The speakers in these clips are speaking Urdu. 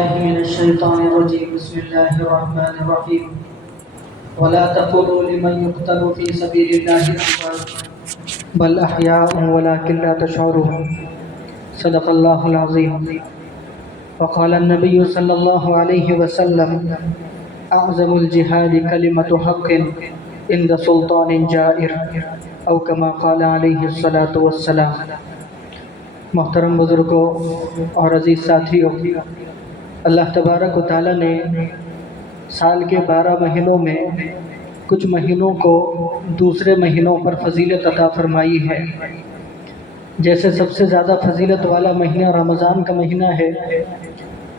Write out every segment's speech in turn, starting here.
بالله من الشيطان الرجيم بسم الله الرحمن الرحيم ولا تقولوا لمن يقتل في سبيل الله أموات بل أحياء ولكن لا تشعرون صدق الله العظيم وقال النبي صلى الله عليه وسلم أعظم الجهاد كلمة حق عند سلطان جائر أو كما قال عليه الصلاة والسلام۔ محترم بزرگوں اور عزیز ساتھیوں، اللہ تبارک و تعالیٰ نے سال کے 12 مہینوں میں کچھ مہینوں کو دوسرے مہینوں پر فضیلت عطا فرمائی ہے۔ جیسے سب سے زیادہ فضیلت والا مہینہ رمضان کا مہینہ ہے،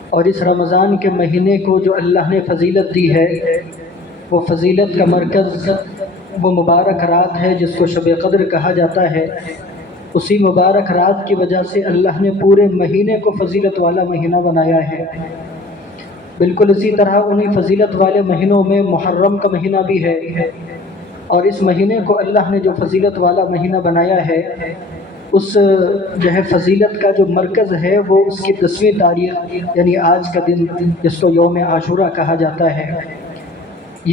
اور اس رمضان کے مہینے کو جو اللہ نے فضیلت دی ہے، وہ فضیلت کا مرکز وہ مبارک رات ہے جس کو شب قدر کہا جاتا ہے۔ اسی مبارک رات کی وجہ سے اللہ نے پورے مہینے کو فضیلت والا مہینہ بنایا ہے۔ بالکل اسی طرح انہی فضیلت والے مہینوں میں محرم کا مہینہ بھی ہے، اور اس مہینے کو اللہ نے جو فضیلت والا مہینہ بنایا ہے، اس فضیلت کا جو مرکز ہے وہ اس کی 10ویں تاریخ یعنی آج کا دن، جس کو یوم عاشورہ کہا جاتا ہے۔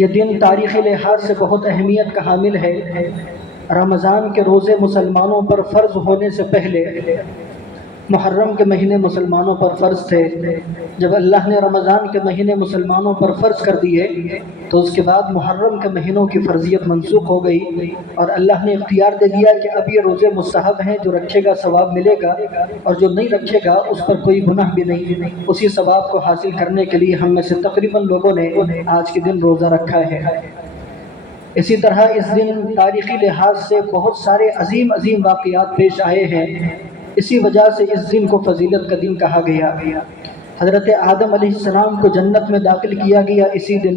یہ دن تاریخی لحاظ سے بہت اہمیت کا حامل ہے۔ رمضان کے روزے مسلمانوں پر فرض ہونے سے پہلے محرم کے مہینے مسلمانوں پر فرض تھے۔ جب اللہ نے رمضان کے مہینے مسلمانوں پر فرض کر دیے تو اس کے بعد محرم کے مہینوں کی فرضیت منسوخ ہو گئی، اور اللہ نے اختیار دے دیا کہ اب یہ روزے مستحب ہیں، جو رکھے گا ثواب ملے گا، اور جو نہیں رکھے گا اس پر کوئی گناہ بھی نہیں۔ اسی ثواب کو حاصل کرنے کے لیے ہم میں سے تقریباً لوگوں نے آج کے دن روزہ رکھا ہے۔ اسی طرح اس دن تاریخی لحاظ سے بہت سارے عظیم واقعات پیش آئے ہیں، اسی وجہ سے اس دن کو فضیلت کا دن کہا گیا۔ حضرت آدم علیہ السلام کو جنت میں داخل کیا گیا اسی دن،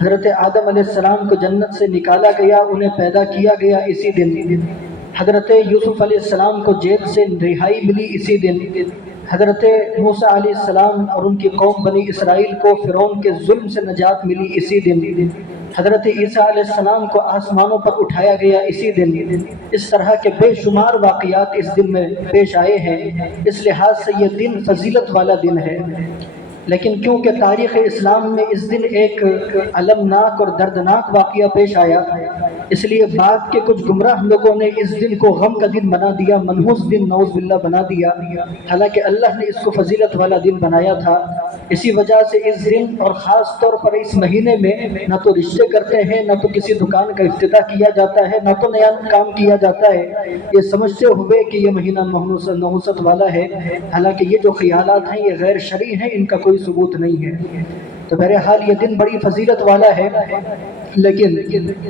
حضرت آدم علیہ السلام کو جنت سے نکالا گیا، انہیں پیدا کیا گیا اسی دن، حضرت یوسف علیہ السلام کو جیل سے رہائی ملی اسی دن، حضرت موسیٰ علیہ السلام اور ان کی قوم بنی اسرائیل کو فرعون کے ظلم سے نجات ملی اسی دن، حضرت عیسیٰ علیہ السلام کو آسمانوں پر اٹھایا گیا اسی دن۔ اس طرح کے بے شمار واقعات اس دن میں پیش آئے ہیں، اس لحاظ سے یہ دن فضیلت والا دن ہے۔ لیکن کیونکہ تاریخ اسلام میں اس دن ایک المناک اور دردناک واقعہ پیش آیا، اس لیے بعد کے کچھ گمراہ لوگوں نے اس دن کو غم کا دن بنا دیا، منحوس دن نعوذ باللہ بنا دیا، حالانکہ اللہ نے اس کو فضیلت والا دن بنایا تھا۔ اسی وجہ سے اس دن اور خاص طور پر اس مہینے میں نہ تو رشتے کرتے ہیں، نہ تو کسی دکان کا افتتاح کیا جاتا ہے، نہ تو نیا کام کیا جاتا ہے، یہ سمجھتے ہوئے کہ یہ مہینہ نحوست والا ہے، حالانکہ یہ جو خیالات ہیں یہ غیر شرعی ہیں، ان کا کوئی ثبوت نہیں ہے۔ تو بہرحال یہ دن بڑی فضیلت والا ہے، لیکن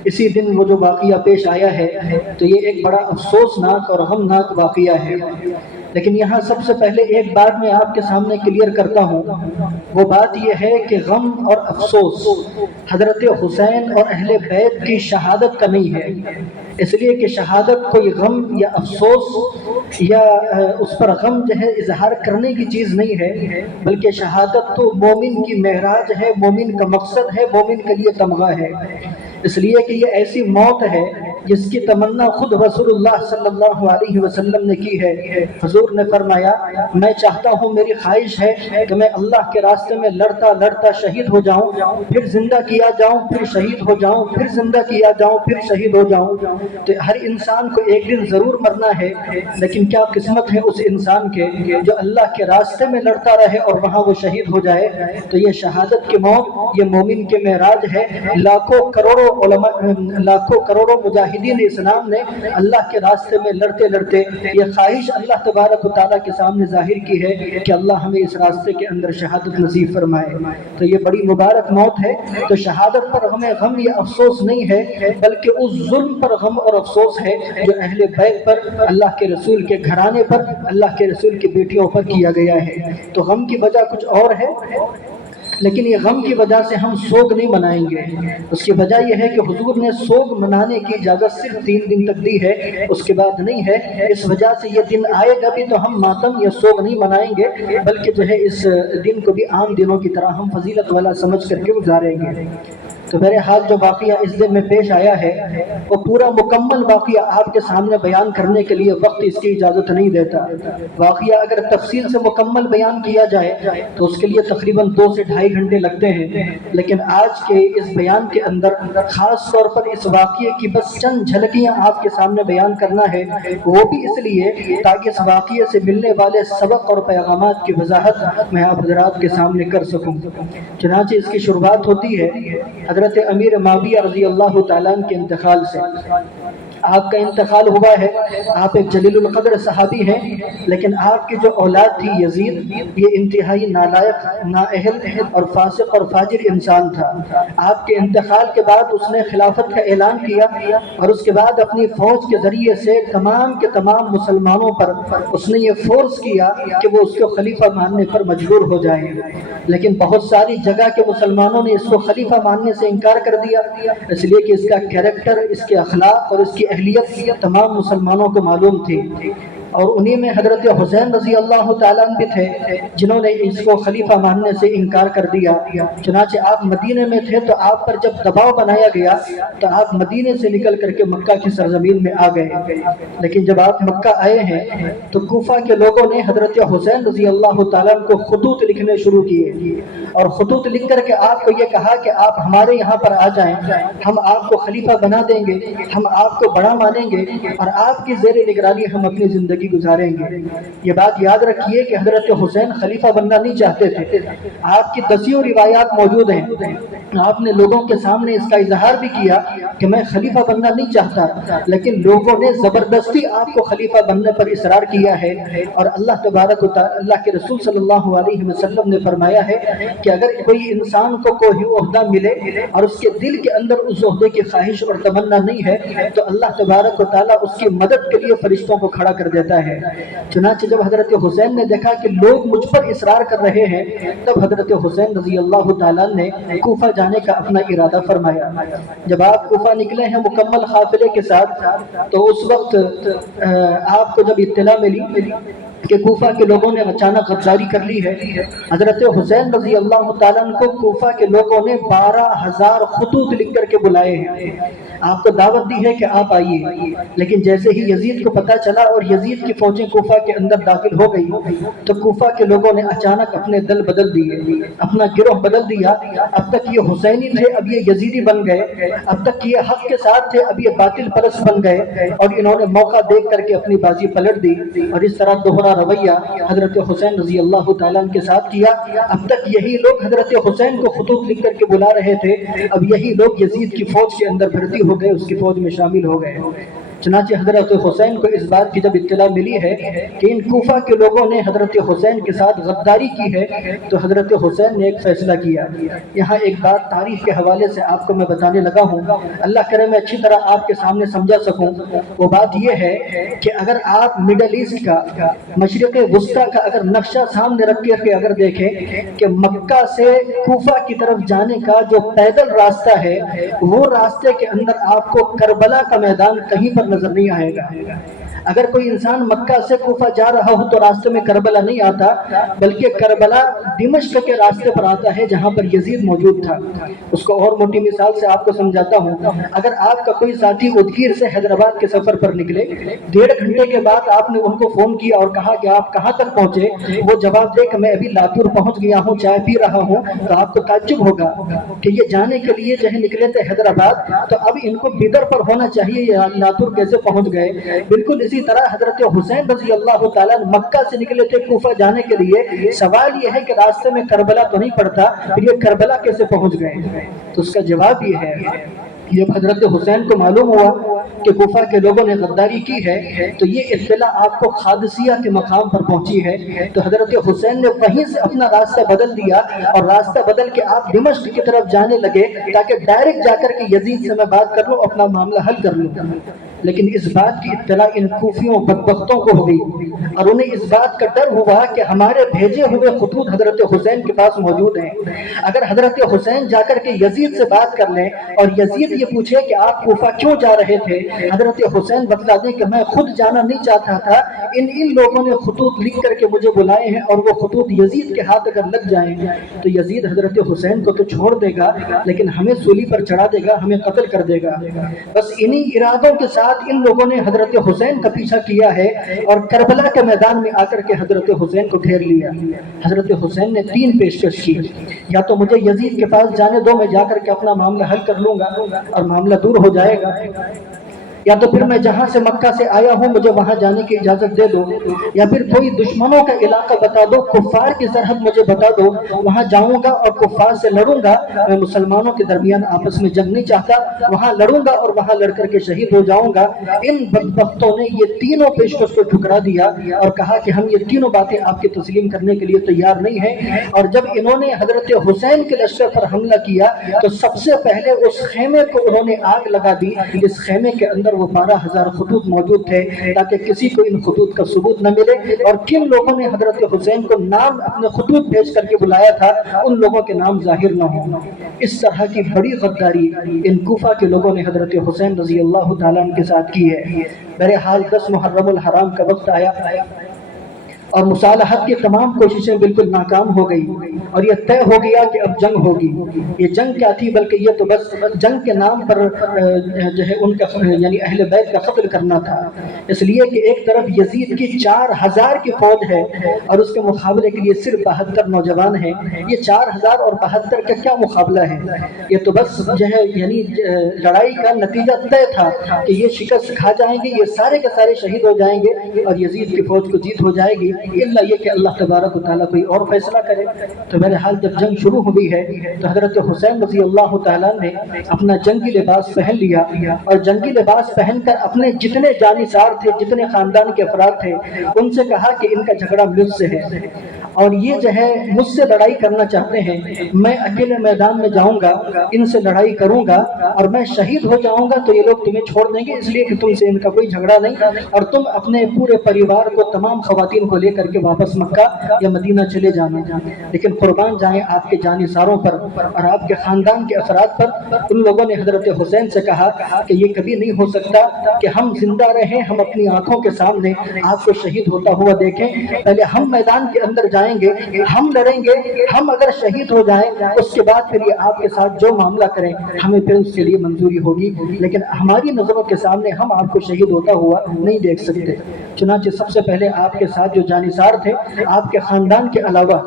اسی دن وہ جو واقعہ پیش آیا ہے تو یہ ایک بڑا افسوسناک اور غمناک واقعہ ہے۔ لیکن یہاں سب سے پہلے ایک بات میں آپ کے سامنے کلیئر کرتا ہوں، وہ بات یہ ہے کہ غم اور افسوس حضرت حسین اور اہل بیت کی شہادت کا نہیں ہے، اس لیے کہ شہادت کوئی غم یا افسوس یا اس پر غم اظہار کرنے کی چیز نہیں ہے، بلکہ شہادت تو مومن کی معراج ہے، مومن کا مقصد ہے، مومن کے لیے تمغہ ہے، اس لیے کہ یہ ایسی موت ہے جس کی تمنا خود رسول اللہ صلی اللہ علیہ وسلم نے کی ہے۔ حضور نے فرمایا، میں چاہتا ہوں، میری خواہش ہے کہ میں اللہ کے راستے میں لڑتا لڑتا شہید ہو جاؤں، پھر زندہ کیا جاؤں، پھر شہید ہو جاؤں، پھر زندہ کیا جاؤں، پھر شہید ہو جاؤں۔ تو ہر انسان کو ایک دن ضرور مرنا ہے، لیکن کیا قسمت ہے اس انسان کے جو اللہ کے راستے میں لڑتا رہے اور وہاں وہ شہید ہو جائے۔ تو یہ شہادت کی موت، یہ مومن کے معراج ہے۔ لاکھوں کروڑوں علماء، لاکھوں کروڑوں مجاہدین اسلام نے اللہ کے راستے میں لڑتے لڑتے یہ خواہش اللہ تبارک و تعالیٰ کے سامنے ظاہر کی ہے کہ اللہ ہمیں اس راستے کے اندر شہادت نصیب فرمائے۔ تو یہ بڑی مبارک موت ہے۔ تو شہادت پر ہمیں غم یا افسوس نہیں ہے، بلکہ اس ظلم پر غم اور افسوس ہے جو اہل بیت پر، اللہ کے رسول کے گھرانے پر، اللہ کے رسول کی بیٹیوں پر کیا گیا ہے۔ تو غم کی وجہ کچھ اور ہے، لیکن یہ غم کی وجہ سے ہم سوگ نہیں منائیں گے۔ اس کی وجہ یہ ہے کہ حضور نے سوگ منانے کی اجازت صرف 3 دن تک دی ہے، اس کے بعد نہیں ہے۔ اس وجہ سے یہ دن آئے گا بھی تو ہم ماتم یا سوگ نہیں منائیں گے، بلکہ اس دن کو بھی عام دنوں کی طرح ہم فضیلت والا سمجھ کر کے گزاریں گے۔ تو میرے ہاتھ جو واقعہ اس دن میں پیش آیا ہے وہ پورا مکمل واقعہ آپ کے سامنے بیان کرنے کے لیے وقت اس کی اجازت نہیں دیتا۔ واقعہ اگر تفصیل سے مکمل بیان کیا جائے تو اس کے لیے تقریباً 2 سے 2.5 گھنٹے لگتے ہیں، لیکن آج کے اس بیان کے اندر خاص طور پر اس واقعے کی بس چند جھلکیاں آپ کے سامنے بیان کرنا ہے، وہ بھی اس لیے تاکہ اس واقعے سے ملنے والے سبق اور پیغامات کی وضاحت میں آپ حضرات کے سامنے کر سکوں۔ چنانچہ اس کی شروعات ہوتی ہے حضرت امیر معاویہ رضی اللہ تعالیٰ عنہ کے انتقال سے۔ آپ کا انتقال ہوا ہے، آپ ایک جلیل القدر صحابی ہیں، لیکن آپ کی جو اولاد تھی یزید، یہ انتہائی نالائق، نااہل اور فاسق اور فاجر انسان تھا۔ آپ کے انتقال کے بعد اس نے خلافت کا اعلان کیا اور اس کے بعد اپنی فوج کے ذریعے سے تمام کے تمام مسلمانوں پر اس نے یہ فورس کیا کہ وہ اس کو خلیفہ ماننے پر مجبور ہو جائیں، لیکن بہت ساری جگہ کے مسلمانوں نے اس کو خلیفہ ماننے سے انکار کر دیا، اس لیے کہ اس کا کیریکٹر، اس کے اخلاق اور اس کی اہلیت تمام مسلمانوں کو معلوم تھی۔ اور انہی میں حضرت حسین رضی اللہ تعالیٰ عنہ بھی تھے جنہوں نے اس کو خلیفہ ماننے سے انکار کر دیا۔ چنانچہ آپ مدینے میں تھے تو آپ پر جب دباؤ بنایا گیا تو آپ مدینے سے نکل کر کے مکہ کی سرزمین میں آ گئے، لیکن جب آپ مکہ آئے ہیں تو کوفہ کے لوگوں نے حضرت حسین رضی اللہ تعالیٰ عنہ کو خطوط لکھنے شروع کیے اور خطوط لکھ کر کے آپ کو یہ کہا کہ آپ ہمارے یہاں پر آ جائیں، ہم آپ کو خلیفہ بنا دیں گے، ہم آپ کو بڑا مانیں گے اور آپ کی زیر نگرانی ہم اپنی زندگی گزاریں گے۔ یہ بات یاد رکھیے کہ حضرت حسین خلیفہ بننا نہیں چاہتے تھے، آپ کی دسیوں روایات موجود ہیں، آپ نے لوگوں کے سامنے اس کا اظہار بھی کیا کہ میں خلیفہ بننا نہیں چاہتا، لیکن لوگوں نے زبردستی آپ کو خلیفہ بننے پر اصرار کیا ہے۔ اور اللہ تبارک و تعالی، اللہ کے رسول صلی اللہ علیہ وسلم نے فرمایا ہے کہ اگر کوئی انسان کو کوئی عہدہ ملے اور اس کے دل کے اندر اس عہدے کی خواہش اور تمنا نہیں ہے تو اللہ تبارک و تعالیٰ اس کی مدد کے لیے فرشتوں کو کھڑا کر دیتا ہے۔ چنانچہ جب حضرت حسین نے دیکھا کہ لوگ مجھ پر اصرار کر رہے ہیں، تب حضرت حسین رضی اللہ تعالیٰ نے کوفہ جانے کا اپنا ارادہ فرمایا۔ جب آپ کوفہ نکلے ہیں مکمل قافلے کے ساتھ تو اس وقت آپ کو جب اطلاع ملی کہ کوفہ کے لوگوں نے اچانک غداری کر لی ہے، حضرت حسین رضی اللہ تعالیٰ عنہ کو کوفہ کے لوگوں نے 12,000 خطوط لکھ کر کے بلائے ہیں، آپ کو دعوت دی ہے کہ آپ آئیے، لیکن جیسے ہی یزید کو پتہ چلا اور یزید کی فوجیں کوفہ کے اندر داخل ہو گئی تو کوفہ کے لوگوں نے اچانک اپنے دل بدل دیے، اپنا گروہ بدل دیا۔ اب تک یہ حسینی تھے، اب یہ یزیدی بن گئے، اب تک یہ حق کے ساتھ تھے، اب یہ باطل پرست بن گئے، اور انہوں نے موقع دیکھ کر کے اپنی بازی پلٹ دی اور اس طرح دوہرا رویہ حضرت حسین رضی اللہ تعالیٰ عنہ کے ساتھ کیا۔ اب تک یہی لوگ حضرت حسین کو خطوط لکھ کر کے بلا رہے تھے، اب یہی لوگ یزید کی فوج کے اندر بھرتی ہو گئے، اس کی فوج میں شامل ہو گئے۔ چنانچہ حضرت حسین کو اس بات کی جب اطلاع ملی ہے کہ ان کوفہ کے لوگوں نے حضرت حسین کے ساتھ غداری کی ہے تو حضرت حسین نے ایک فیصلہ کیا۔ یہاں ایک بات تاریخ کے حوالے سے آپ کو میں بتانے لگا ہوں، اللہ کرے میں اچھی طرح آپ کے سامنے سمجھا سکوں۔ وہ بات یہ ہے کہ اگر آپ مڈل ایسٹ کا، مشرق وسطیٰ کا اگر نقشہ سامنے رکھ کے اگر دیکھیں کہ مکہ سے کوفہ کی طرف جانے کا جو پیدل راستہ ہے، وہ راستے کے اندر آپ کو کربلا کا میدان کہیں پر نظر نہیں آئے گا۔ اگر کوئی انسان مکہ سے کوفہ جا رہا ہو تو راستے میں کربلا نہیں آتا، بلکہ کربلا دمشق کے راستے پر آتا ہے جہاں پر یزید موجود تھا۔ اس کو اور موٹی مثال سے آپ کو سمجھاتا ہوں، اگر آپ کا کوئی ساتھی ادگیر سے حیدرآباد کے سفر پر نکلے، 1.5 گھنٹے کے بعد آپ نے ان کو فون کیا اور کہا کہ آپ کہاں تک پہنچے، وہ جواب دے کہ میں ابھی لاتور پہنچ گیا ہوں، چائے پی رہا ہوں، تو آپ کو تعجب ہوگا کہ یہ جانے کے لیے جو ہے نکلے تھے حیدرآباد، تو اب ان کو بدر پر ہونا چاہیے، یہ لاتور کیسے پہنچ گئے۔ بالکل اسی طرح حضرت حسین رضی اللہ تعالیٰ مکہ سے نکلے تھے کوفہ جانے کے لیے، سوال یہ ہے کہ راستے میں کربلا تو نہیں پڑتا، پھر یہ کربلا کیسے پہنچ گئے؟ تو اس کا جواب یہ ہے، جب حضرت حسین کو معلوم ہوا کہ کوفہ کے لوگوں نے غداری کی ہے تو یہ اطلاع آپ کو قادسیہ کے مقام پر پہنچی ہے، تو حضرت حسین نے وہیں سے اپنا راستہ بدل دیا اور راستہ بدل کے آپ دمشق کی طرف جانے لگے تاکہ ڈائریکٹ جا کر کے یزید سے میں بات کر لوں، اپنا معاملہ حل کر لوں۔ لیکن اس بات کی اطلاع ان کوفیوں بدبختوں کو ہو گئی اور انہیں اس بات کا ڈر ہوا کہ ہمارے بھیجے ہوئے خطوط حضرت حسین کے پاس موجود ہیں، اگر حضرت حسین جا کر کے یزید سے بات کر لیں اور یزید یہ پوچھے کہ آپ کوفہ کیوں جا رہے تھے، حضرت حسین بتلا دیں کہ میں خود جانا نہیں چاہتا تھا، ان لوگوں نے خطوط لکھ کر کے مجھے بلائے ہیں اور وہ خطوط یزید کے ہاتھ اگر لگ جائیں تو یزید حضرت حسین کو تو چھوڑ دے گا لیکن ہمیں سولی پر چڑھا دے گا، ہمیں قتل کر دے گا۔ بس انہی ارادوں کے ساتھ ان لوگوں نے حضرت حسین کا پیچھا کیا ہے اور کربلا کے میدان میں آ کر کے حضرت حسین کو گھیر لیا۔ حضرت حسین نے 3 پیشکش کی، یا تو مجھے یزید کے پاس جانے دو، میں جا کر کے اپنا معاملہ حل کر لوں گا اور معاملہ دور ہو جائے گا، یا تو پھر میں جہاں سے مکہ سے آیا ہوں مجھے وہاں جانے کی اجازت دے دو، یا پھر کوئی دشمنوں کا علاقہ بتا دو، کفار کی سرحد مجھے بتا دو، وہاں جاؤں گا اور کفار سے لڑوں گا، میں مسلمانوں کے درمیان آپس میں جنگ نہیں چاہتا، وہاں لڑوں گا اور وہاں لڑ کر کے شہید ہو جاؤں گا۔ ان بدبختوں نے یہ تینوں پیشکش کو ٹھکرا دیا اور کہا کہ ہم یہ تینوں باتیں آپ کی تسلیم کرنے کے لیے تیار نہیں ہیں۔ اور جب انہوں نے حضرت حسین کے لشکر پر حملہ کیا تو سب سے پہلے اس خیمے کو انہوں نے آگ لگا دی، اس خیمے کے اندر وہ 12,000 خطوط موجود تھے تاکہ کسی کو ان خطوط کا ثبوت نہ ملے، اور کن لوگوں نے حضرت حسین کو نام اپنے خطوط بھیج کر کے بلایا تھا ان لوگوں کے نام ظاہر نہ ہوں۔ اس طرح کی بڑی غداری ان کوفہ کے لوگوں نے حضرت حسین رضی اللہ تعالیٰ عنہ کے ساتھ کی ہے۔ بہرحال 10 محرم الحرام کا وقت آیا اور مصالحت کی تمام کوششیں بالکل ناکام ہو گئی اور یہ طے ہو گیا کہ اب جنگ ہوگی۔ یہ جنگ کیا تھی بلکہ یہ تو بس جنگ کے نام پر جو ہے ان کا یعنی اہل بیت کا قتل کرنا تھا، اس لیے کہ ایک طرف یزید کی 4,000 کی فوج ہے اور اس کے مقابلے کے لیے صرف 72 نوجوان ہیں۔ یہ 4,000 اور 72 کا کیا مقابلہ ہے، یہ تو بس جو ہے یعنی لڑائی کا نتیجہ طے تھا کہ یہ شکست کھا جائیں گے، یہ سارے کے سارے شہید ہو جائیں گے اور یزید کی فوج کو جیت ہو جائے گی، الا یہ کہ اللہ تبارک و تعالیٰ کوئی اور فیصلہ کرے۔ تو بہرحال جب جنگ شروع ہوئی ہے تو حضرت حسین رضی اللہ تعالیٰ نے اپنا جنگی لباس پہن لیا اور جنگی لباس پہن کر اپنے جتنے جانثار تھے، جتنے خاندان کے افراد تھے، ان سے کہا کہ ان کا جھگڑا مجھ سے ہے اور یہ جو ہے مجھ سے لڑائی کرنا چاہتے ہیں، میں اکیلے میدان میں جاؤں گا، ان سے لڑائی کروں گا اور میں شہید ہو جاؤں گا تو یہ لوگ تمہیں چھوڑ دیں گے، اس لیے کہ تم سے ان کا کوئی جھگڑا نہیں، اور تم اپنے پورے پریوار کو، تمام خواتین کو لے کر کے واپس مکہ یا مدینہ چلے جانا۔ لیکن قربان جائیں آپ کے جانثاروں پر اور آپ کے خاندان کے افراد پر۔ ان لوگوں نے حضرت حسین سے کہا کہ یہ کبھی نہیں ہو سکتا کہ ہم زندہ رہیں، ہم اپنی آنکھوں کے سامنے آپ کو شہید ہوتا ہوا دیکھیں، پہلے ہم میدان کے اندر جائیں گے، ہم لڑیں گے، ہم اگر شہید ہو جائیں اس کے بعد پھر یہ آپ کے ساتھ جو معاملہ کریں ہمیں پھر اس کے لیے منظوری ہوگی، لیکن ہماری نظروں کے سامنے ہم آپ کو شہید ہوتا ہوا نہیں دیکھ سکتے۔ چنانچہ سب سے پہلے آپ کے ساتھ جو جانثار تھے، آپ کے خاندان کے علاوہ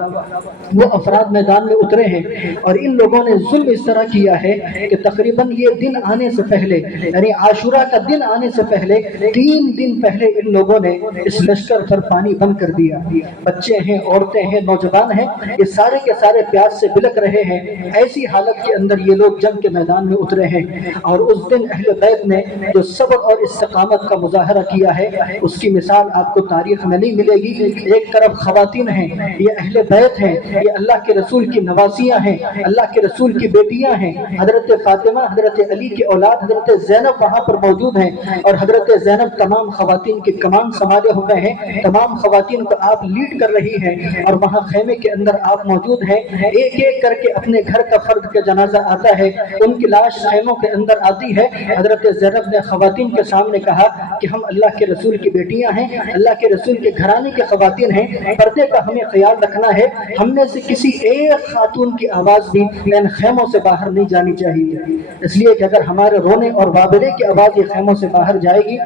وہ افراد میدان میں اترے ہیں، اور ان لوگوں نے ظلم اس طرح کیا ہے کہ تقریباً یہ دن آنے سے پہلے یعنی عاشورہ کا دن آنے سے پہلے 3 دن پہلے ان لوگوں نے اس لشکر پر پانی بند کر دیا۔ بچے ہیں، عورتیں ہیں، نوجوان ہیں، یہ سارے کے سارے پیاس سے بلک رہے ہیں۔ ایسی حالت کے اندر یہ لوگ جنگ کے میدان میں اترے ہیں، اور اس دن اہل بیت نے جو صبر اور استقامت کا مظاہرہ کیا ہے اس کی مثال آپ کو تاریخ میں نہیں ملے گی۔ ایک طرف خواتین ہیں، یہ اہل بیت ہیں، یہ اللہ کے رسول کی نواسیاں ہیں، اللہ کے رسول کی بیٹیاں ہیں، حضرت فاطمہ، حضرت علی کی اولاد حضرت زینب وہاں پر موجود ہیں، اور حضرت زینب تمام خواتین کی کمان سنبھالے ہوئے ہیں، تمام خواتین کو آپ لیڈ کر رہی ہیں، اور وہاں خیمے کے اندر آپ موجود ہیں۔ ایک ایک کر کے اپنے گھر کا فرد کا جنازہ آتا ہے، ان کی لاش خیموں کے اندر آتی ہے۔ حضرت زینب نے خواتین کے سامنے کہا کہ ہم اللہ کے رسول کی بیٹیاں ہیں، اللہ کے رسول کے گھرانے کی خواتین ہیں، پردے کا ہمیں خیال رکھنا ہے، ہم میں سے کسی ایک خاتون کی آواز بھی ان خیموں سے باہر نہیں جانی چاہیے، اس لیے کہ اگر ہمارے رونے اور وابرے کی آواز یہ خیموں سے باہر جائے گی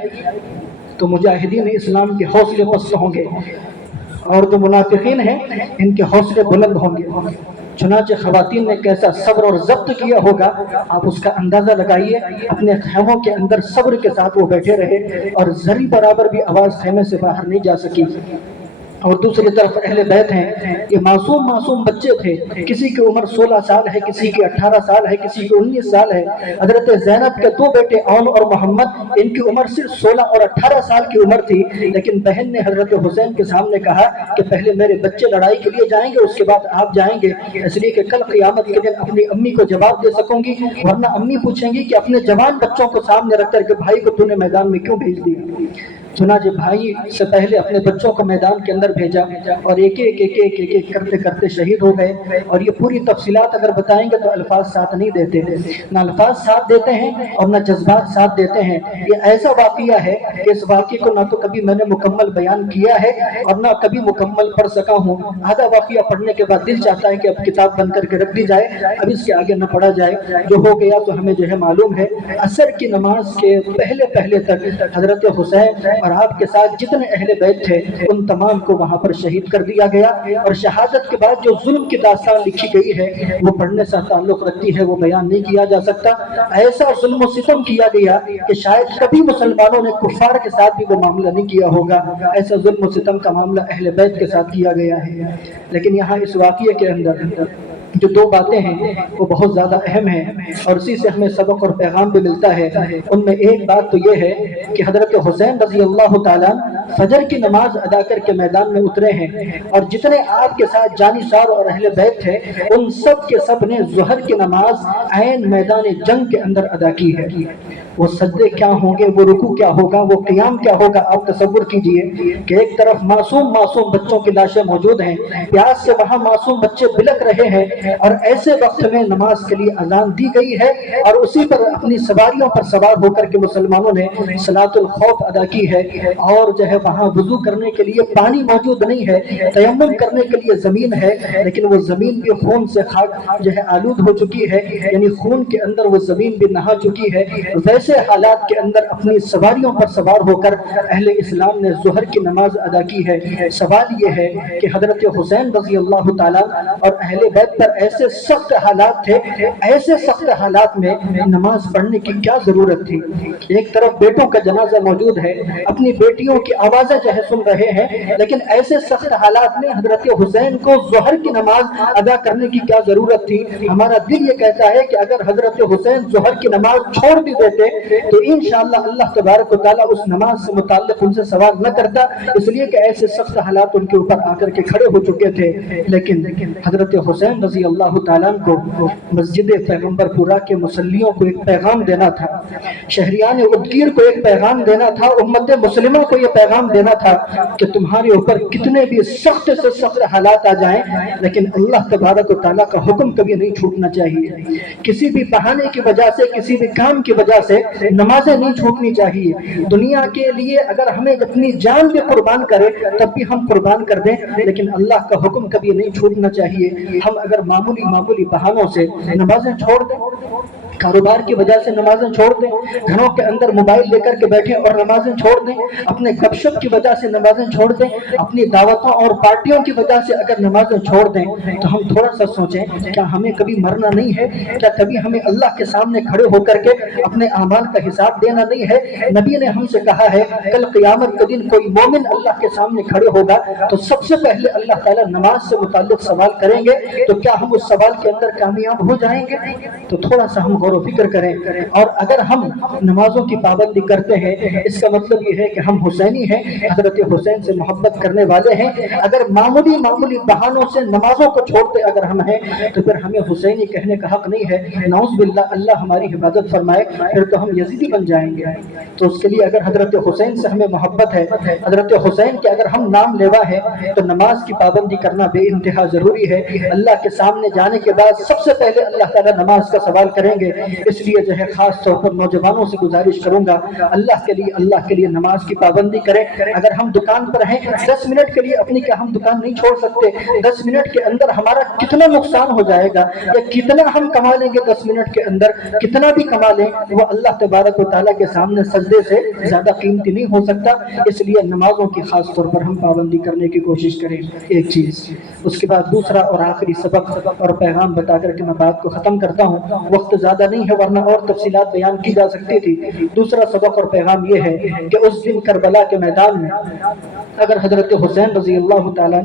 تو مجاہدین اسلام کے حوصلے پست ہوں گے اور جو منافقین ہیں ان کے حوصلے بلند ہوں گے۔ چنانچہ خواتین نے کیسا صبر اور ضبط کیا ہوگا آپ اس کا اندازہ لگائیے۔ اپنے خیموں کے اندر صبر کے ساتھ وہ بیٹھے رہے اور ذری برابر بھی آواز خیمے سے باہر نہیں جا سکی۔ اور دوسری طرف اہل بیت ہیں، یہ معصوم معصوم بچے تھے، کسی کی عمر 16 سال ہے، کسی کی 18 سال ہے، کسی کی 19 سال ہے۔ حضرت زینب کے دو بیٹے عون اور محمد، ان کی عمر صرف 16 اور 18 سال کی عمر تھی، لیکن بہن نے حضرت حسین کے سامنے کہا کہ پہلے میرے بچے لڑائی کے لیے جائیں گے، اس کے بعد آپ جائیں گے، اس لیے کہ کل قیامت کے دن اپنی امی کو جواب دے سکوں گی، ورنہ امی پوچھیں گی کہ اپنے جوان بچوں کو سامنے رکھ کر کے بھائی کو تو نے میدان میں کیوں بھیج دیا۔ چنانچہ بھائی سے پہلے اپنے بچوں کو میدان کے اندر بھیجا، اور ایک ایک کرتے کرتے شہید ہو گئے۔ اور یہ پوری تفصیلات اگر بتائیں گے تو الفاظ ساتھ نہیں دیتے، نہ الفاظ ساتھ دیتے ہیں اور نہ جذبات ساتھ دیتے ہیں۔ یہ ایسا واقعہ ہے کہ اس واقعے کو نہ تو کبھی میں نے مکمل بیان کیا ہے اور نہ کبھی مکمل پڑھ سکا ہوں۔ آدھا واقعہ پڑھنے کے بعد دل چاہتا ہے کہ اب کتاب بند کر کے رکھ دی جائے، اب اس کے آگے نہ پڑھا جائے، جو ہو گیا تو ہمیں جو ہے معلوم ہے۔ عصر کی نماز کے پہلے تک حضرت حسین اور آپ کے ساتھ جتنے اہل بیت تھے ان تمام کو وہاں پر شہید کر دیا گیا، اور شہادت کے بعد جو ظلم کی داستان لکھی گئی ہے وہ پڑھنے سے تعلق رکھتی ہے، وہ بیان نہیں کیا جا سکتا۔ ایسا ظلم و ستم کیا گیا کہ شاید کبھی مسلمانوں نے کفار کے ساتھ بھی وہ معاملہ نہیں کیا ہوگا، ایسا ظلم و ستم کا معاملہ اہل بیت کے ساتھ کیا گیا ہے۔ لیکن یہاں اس واقعے کے اندر جو دو باتیں ہیں وہ بہت زیادہ اہم ہیں، اور اسی سے ہمیں سبق اور پیغام بھی ملتا ہے۔ ان میں ایک بات تو یہ ہے کہ حضرت حسین رضی اللہ تعالیٰ فجر کی نماز ادا کر کے میدان میں اترے ہیں، اور جتنے آپ کے ساتھ جانثار اور اہل بیت تھے ان سب کے سب نے ظہر کی نماز عین میدان جنگ کے اندر ادا کی ہے۔ وہ سجدے کیا ہوں گے، وہ رکوع کیا ہوگا، وہ قیام کیا ہوگا، آپ تصور کیجئے کہ ایک طرف معصوم بچوں کی لاشیں موجود ہیں، پیاس سے وہاں معصوم بچے بلک رہے ہیں، اور ایسے وقت میں نماز کے لیے اذان دی گئی ہے، اور اسی پر اپنی سواریوں پر سوار ہو کر کے مسلمانوں نے صلاۃ الخوف ادا کی ہے، اور جو ہے وہاں وضو کرنے کے لیے پانی موجود نہیں ہے، تیمم کرنے کے لیے زمین ہے، لیکن وہ زمین بھی خون سے خاک جو ہے آلود ہو چکی ہے، یعنی خون کے اندر وہ زمین بھی نہا چکی ہے۔ ویسے حالات کے اندر اپنی سواریوں پر سوار ہو کر اہل اسلام نے ظہر کی نماز ادا کی ہے۔ سوال یہ ہے کہ حضرت حسین رضی اللہ تعالیٰ اور اہل بیت پر ایسے سخت حالات تھے، ایسے سخت حالات میں نماز پڑھنے کی کیا ضرورت تھی؟ ایک طرف بیٹوں کا جنازہ موجود ہے، اپنی بیٹیوں کی آوازیں جو ہے سن رہے ہیں، لیکن ایسے سخت حالات میں حضرت حسین کو ظہر کی نماز ادا کرنے کی کیا ضرورت تھی؟ ہمارا دل یہ کہتا ہے کہ اگر حضرت حسین ظہر کی نماز چھوڑ بھی دیتے تو انشاءاللہ اللہ تبارک و تعالیٰ اس نماز سے متعلق ان سے سوال نہ کرتا، اس لیے کہ ایسے سخت حالات ان کے اوپر آ کر کے کھڑے ہو چکے تھے۔ لیکن حضرت حسین رضی اللہ تعالیٰ کو مسجد پیغمبر پورا کے مصلیوں کو ایک پیغام دینا تھا، شہریان ادگیر کو ایک پیغام دینا تھا، امت مسلمہ کو یہ پیغام دینا تھا کہ تمہارے اوپر کتنے بھی سخت سے سخت حالات آ جائیں لیکن اللہ تبارک و تعالیٰ کا حکم کبھی نہیں چھوٹنا چاہیے۔ کسی بھی بہانے کی وجہ سے، کسی بھی کام کی وجہ سے نمازیں نہیں چھوٹنی چاہیے۔ دنیا کے لیے اگر ہمیں اپنی جان بھی قربان کرے تب بھی ہم قربان کر دیں، لیکن اللہ کا حکم کبھی نہیں چھوٹنا چاہیے۔ ہم اگر معمولی بہانوں سے نمازیں چھوڑ دیں، کاروبار کی وجہ سے نمازیں چھوڑ دیں، گھروں کے اندر موبائل لے کر کے بیٹھیں اور نمازیں چھوڑ دیں، اپنے گپ شپ کی وجہ سے نمازیں چھوڑ دیں، اپنی دعوتوں اور پارٹیوں کی وجہ سے اگر نمازیں چھوڑ دیں تو ہم تھوڑا سا سوچیں، کیا ہمیں کبھی مرنا نہیں ہے؟ کیا کبھی ہمیں اللہ کے سامنے کھڑے ہو کر کے اپنے اعمال کا حساب دینا نہیں ہے؟ نبی نے ہم سے کہا ہے کل قیامت کے دن کوئی مومن اللہ کے سامنے کھڑے ہوگا تو سب سے پہلے اللہ تعالیٰ نماز سے متعلق سوال کریں گے، تو کیا ہم اس سوال کے اندر کامیاب ہو جائیں گے؟ تو تھوڑا سا ہم غور و فکر کریں، اور اگر ہم نمازوں کی پابندی کرتے ہیں اس کا مطلب یہ ہے کہ ہم حسینی ہیں، حضرت حسین سے محبت کرنے والے ہیں۔ اگر معمولی بہانوں سے نمازوں کو چھوڑتے اگر ہم ہیں تو پھر ہمیں حسینی کہنے کا حق نہیں ہے، نعوذ باللہ، اللہ ہماری حفاظت فرمائے، پھر تو ہم یزیدی بن جائیں گے۔ تو اس کے لیے اگر حضرت حسین سے ہمیں محبت ہے، حضرت حسین کے اگر ہم نام لیوا ہے تو نماز کی پابندی کرنا بے انتہا ضروری ہے۔ اللہ کے سامنے جانے کے بعد سب سے پہلے اللہ تعالیٰ نماز کا سوال کریں گے، اس لیے جو ہے خاص طور پر نوجوانوں سے گزارش کروں گا اللہ کے لیے نماز کی پابندی کریں۔ اگر ہم دکان پر ہیں 10 منٹ کے لیے اپنی کیا ہم دکان نہیں چھوڑ سکتے؟ 10 منٹ کے اندر ہمارا کتنا نقصان ہو جائے گا، یا کتنا ہم کما لیں گے 10 منٹ کے اندر، کتنا بھی کما لیں وہ اللہ تبارک و تعالیٰ کے سامنے سجدے سے زیادہ قیمتی نہیں ہو سکتا۔ اس لیے نمازوں کی خاص طور پر ہم پابندی کرنے کی کوشش کریں، ایک چیز۔ اس کے بعد دوسرا اور آخری سبق اور پیغام بتا کر کے میں بات کو ختم کرتا ہوں، وقت زیادہ زیادہ نہیں ہے ورنہ اور تفصیلات بیان کی جا سکتی تھی۔ دوسرا سبق اور پیغام یہ ہے کہ اس دن کربلا کے میدان میں اگر حضرت حسین رضی اللہ تعالیٰ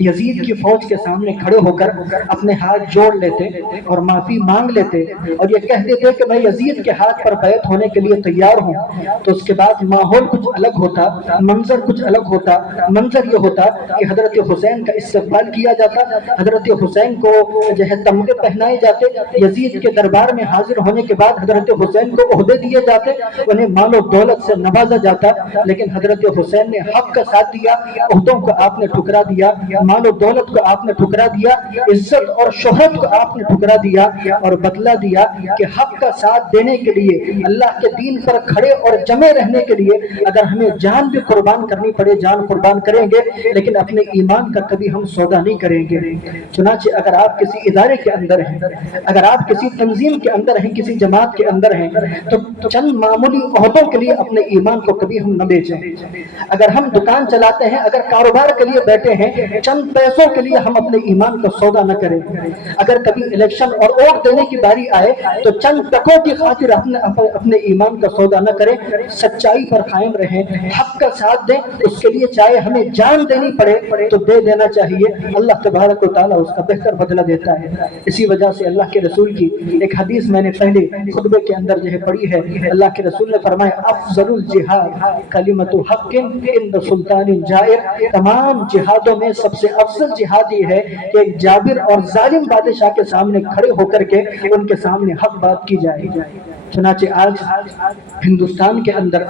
یزید کی فوج کے سامنے کھڑے ہو کر اپنے ہاتھ جوڑ لیتے اور معافی مانگ لیتے اور یہ کہہ دیتے کہ میں یزید کے ہاتھ پر بیعت ہونے کے لیے تیار ہوں، تو اس کے بعد ماحول کچھ الگ ہوتا، منظر کچھ الگ ہوتا۔ منظر یہ ہوتا کہ حضرت حسین کا استقبال کیا جاتا، حضرت حسین کو جو ہے تمغے پہنائے جاتے، یزید کے دربار میں حاضر ہونے کے بعد حضرت حسین کو عہدے دیے جاتے، انہیں مال و دولت سے نوازا جاتا، لیکن حضرت حسین نے حق کا ساتھ دیا، عہدوں کو آپ نے ٹھکرا دیا، مال و دولت کو آپ نے ٹھکرا دیا، عزت اور شہرت کو آپ نے ٹھکرا دیا، اور بدلہ دیا کہ حق کا ساتھ دینے کے لیے، اللہ کے دین پر کھڑے اور جمے رہنے کے لیے اگر ہمیں جان بھی قربان کرنی پڑے جان قربان کریں گے، لیکن اپنے ایمان کا کبھی ہم سودا نہیں کریں گے۔ چنانچہ اگر آپ کسی ادارے کے اندر ہیں، اگر آپ کسی تنظیم کے اندر ہیں، کسی جماعت کے اندر ہیں، تو چند معمولی عہدوں کے لیے اپنے ایمان کو کبھی ہم نہ بیچیں۔ اگر ہم دکان چلاتے ہیں، اگر کاروبار کے لیے بیٹھے ہیں، چند پیسوں کے لیے ہم اپنے ایمان کا سودا نہ کریں۔ اگر کبھی الیکشن اور ووٹ دینے کی باری آئے تو چند ٹکوں کی خاطر اپنے ایمان کا سودا نہ کریں، سچائی پر قائم رہیں، حق کا ساتھ دیں، اس کے لیے چاہے ہمیں جان دینی پڑے تو دے دینا چاہیے، اللہ تبارک و تعالیٰ اس کا بہتر بدلہ دیتا ہے۔ اسی وجہ سے اللہ کے رسول کی ایک حدیث میں نے پہلے خطبے کے اندر جو ہے پڑھی ہے، اللہ کے رسول نے فرمایا افضل الجہاد کلمۃ حق عند سلطان جائر، تمام جہادوں میں سب سے افضل جہاد یہ ہے کہ ایک جابر اور ظالم بادشاہ کے سامنے کھڑے ہو کر کے ان کے سامنے حق بات کی جائے۔ چنانچہ آج ہندوستان کے اندر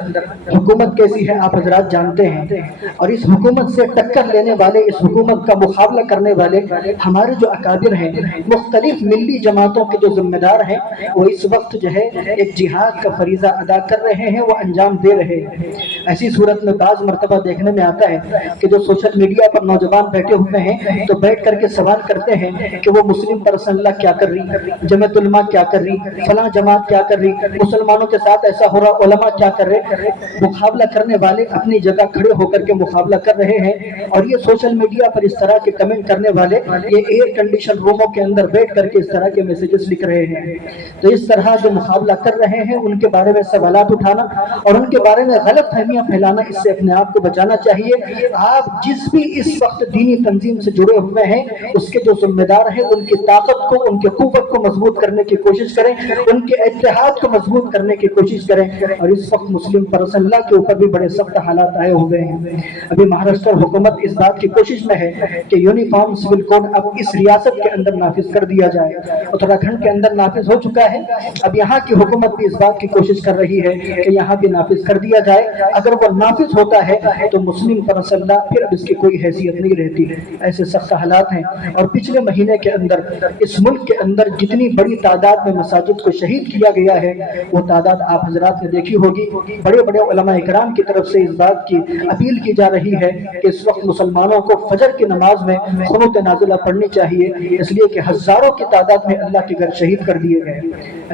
حکومت کیسی ہے آپ حضرات جانتے ہیں، اور اس حکومت سے ٹکر لینے والے، اس حکومت کا مقابلہ کرنے والے ہمارے جو اکابر ہیں، مختلف ملی جماعتوں کے جو ذمہ دار ہیں، وہ اس وقت جو ہے ایک جہاد کا فریضہ ادا کر رہے ہیں، وہ انجام دے رہے ہیں۔ ایسی صورت میں بعض مرتبہ دیکھنے میں آتا ہے کہ جو سوشل میڈیا پر نوجوان بیٹھے ہوئے ہیں تو بیٹھ کر کے سوال کرتے ہیں کہ وہ مسلم پرسن اللہ کیا کر رہی، جمعیت علماء کیا کر رہی، فلاں جماعت کیا کر رہی، مسلمانوں کے ساتھ ایسا ہو رہا، علماء کیا کر رہے۔ مقابلہ کرنے والے اپنی جگہ کھڑے ہو کر کے مقابلہ کر رہے ہیں، اور یہ سوشل میڈیا پر اس طرح کے کمنٹ کرنے والے یہ ایئر کنڈیشن روموں کے اندر بیٹھ کر کے اس طرح کے میسیجز لکھ رہے ہیں۔ تو اس طرح جو مقابلہ کر رہے ہیں ان کے بارے میں سوالات اٹھانا اور ان کے بارے میں غلط فہمیاں پھیلانا، اس سے اپنے آپ کو بچانا چاہیے۔ آپ جس بھی اس وقت دینی تنظیم سے جڑے ہوئے ہیں، اس کے جو ذمہ دار ہیں، ان کی طاقت کو، ان کی قوت کو مضبوط کرنے کی کوشش کریں، ان کے اتحاد کو مضبوط کرنے کی کوشش کریں۔ اور اس وقت مسلم پرسن اللہ کے اوپر بھی بڑے سخت حالات آئے ہوئے ہیں۔ ابھی مہاراشٹر حکومت اس بات کی کوشش میں ہے کہ یونیفارم سول کوڈ اب اس ریاست کے اندر نافذ کر دیا جائے، اتراکھنڈ کے اندر نافذ ہو چکا ہے، اب یہاں کی حکومت بھی اس بات کی کوشش کر رہی ہے کہ یہاں بھی نافذ کر دیا جائے۔ اگر وہ نافذ ہوتا ہے تو مسلم پرسن اللہ پھر اب اس کی کوئی حیثیت نہیں رہتی۔ ایسے سخت حالات ہیں، اور پچھلے مہینے کے اندر اس ملک کے اندر جتنی بڑی تعداد میں مساجد کو شہید کیا گیا ہے، وہ تعداد آپ حضرات نے دیکھی ہوگی۔ بڑے بڑے علماء اکرام کی طرف سے اس بات کی اپیل کی جا رہی ہے کہ اس وقت مسلمانوں کو فجر کی نماز میں قنوت نازلہ پڑھنی چاہیے، اس لیے کہ ہزاروں کی تعداد میں اللہ کے گھر شہید کر دیے گئے۔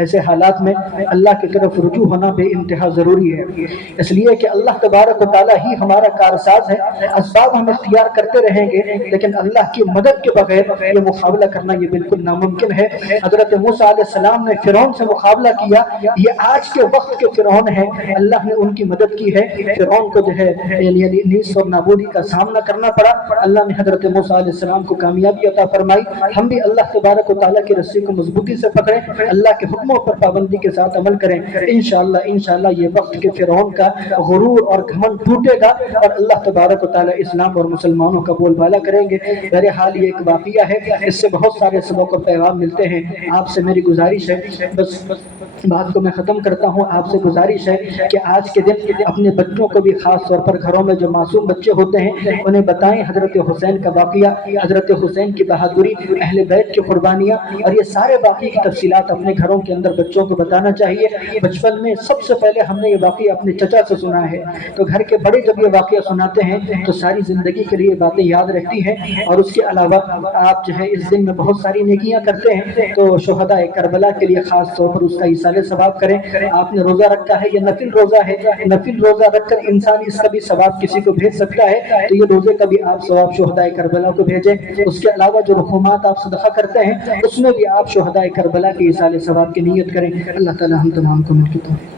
ایسے حالات میں اللہ کی طرف رجوع ہونا بے انتہا ضروری ہے، اس لیے کہ اللہ تبارک و تعالیٰ ہی ہمارا کارساز ہے۔ اسباب ہم اختیار کرتے رہیں گے، لیکن اللہ کی مدد کے بغیر یہ مقابلہ کرنا یہ بالکل ناممکن ہے۔ حضرت موسیٰ علیہ السلام نے فرعون سے مقابلہ کیا، یہ آج کے وقت کے فرعون ہیں، اللہ نے ان کی مدد کی ہے۔ فرعون کو جو ہے یعنی نیست اور نابودی کا سامنا کرنا پڑا، اللہ نے حضرت موسیٰ علیہ السلام کو کامیابی عطا فرمائی۔ ہم بھی اللہ تبارک و تعالیٰ کی رسی کو مضبوطی سے پکڑیں، اللہ کے حکموں پر پابندی کے ساتھ عمل کریں، انشاءاللہ یہ وقت کے فرعون کا غرور اور گھمنڈ ٹوٹے گا، اور اللہ تبارک و تعالیٰ اسلام اور مسلمانوں کا بول بالا کریں گے۔ بہرحال یہ ایک واقعہ ہے، اس سے بہت سارے سبق اور پیغام ملتے ہیں۔ آپ سے میری گزارش ہے، بس بات کو میں ختم کرتا ہوں، آپ سے گزارش ہے کہ آج کے دن اپنے بچوں کو بھی، خاص طور پر گھروں میں جو معصوم بچے ہوتے ہیں، انہیں بتائیں حضرت حسین کا واقعہ، حضرت حسین کی بہادری، اہل بیت کی قربانیاں، اور یہ سارے واقعے کی تفصیلات اپنے گھروں کے اندر بچوں کو بتانا چاہیے۔ بچپن میں سب سے پہلے ہم نے یہ واقعہ اپنے چچا سے سنا ہے، تو گھر کے بڑے جب یہ واقعہ سناتے ہیں تو ساری زندگی کے لیے باتیں یاد رہتی ہیں۔ اور اس کے علاوہ آپ جو ہے اس دن میں بہت ساری نیکیاں کرتے ہیں، تو شہداء کربلا کے لیے خاص طور پر اس کا ایصال ثواب کریں۔ آپ نے روزہ رکھا ہے، یہ نفل روزہ ہے، نفل روزہ رکھ کر انسان اس کا بھی ثواب کسی کو بھیج سکتا ہے، تو یہ روزے کا بھی آپ ثواب شہداء کربلا کو بھیجیں۔ اس کے علاوہ جو رقومات آپ صدقہ کرتے ہیں، اس میں بھی آپ شہداء کربلا کے ایصال ثواب کی نیت کریں. اللہ تعالی ہم تمام کو مل کے توفیق